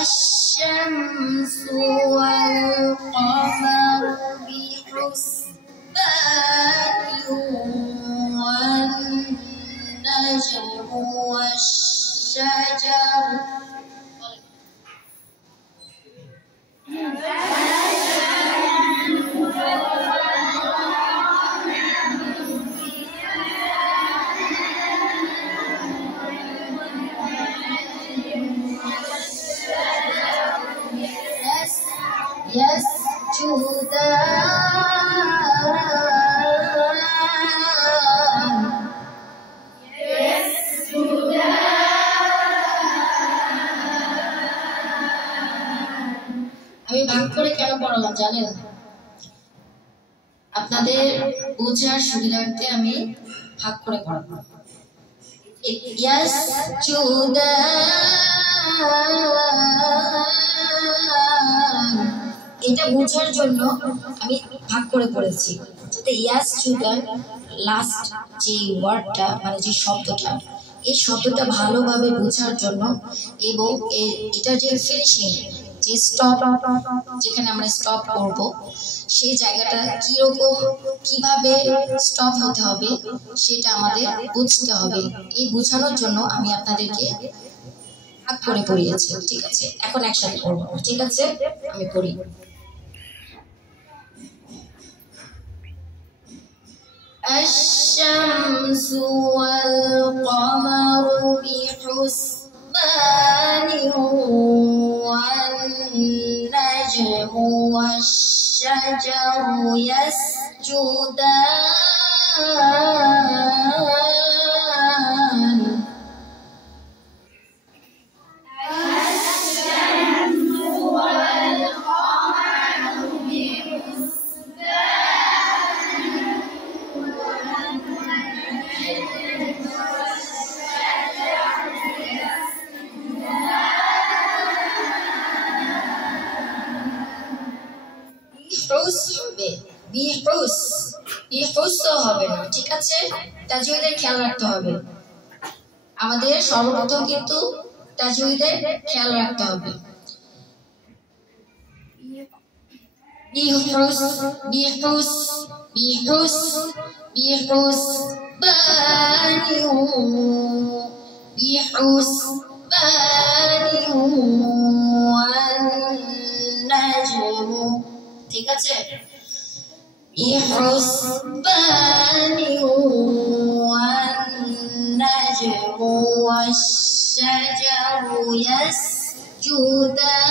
الشمس والقمر بحسبان والنجم والشجر আমি ভাগ করে কেন পড়ালাম জানেন? আপনাদের বোঝার সুবিধার্থে আমি ভাগ করে পড়াবো। এটা বোঝার জন্য আমি ভাগ করে পড়েছি, যাতে ইয়াসজুদান লাস্ট যে ওয়ার্ডটা মানে যে শব্দটা, এই শব্দটা ভালোভাবে বোঝার জন্য এবং এটা যে ফিনিশিং যে স্টপ, যেখানে আমরা স্টপ করব সেই জায়গাটা কিরকম কিভাবে স্টপ হতে হবে সেটা আমাদের বুঝতে হবে। এই বোঝানোর জন্য আমি আপনাদেরকে ভাগ করে পড়িয়েছি। ঠিক আছে, এখন একসাথে পড়বো। ঠিক আছে, আমি পড়ি। الشمس والقمر بحسبان والنجم والشجر يسجدان হবে না। ঠিক আছে, তাজউইদের খেয়াল রাখতে হবে। আমাদের সর্বপ্রথম কিন্তু তাজউইদের খেয়াল রাখতে হবে। ঠিক আছে, بحسبان والنجم والشجر يسجدان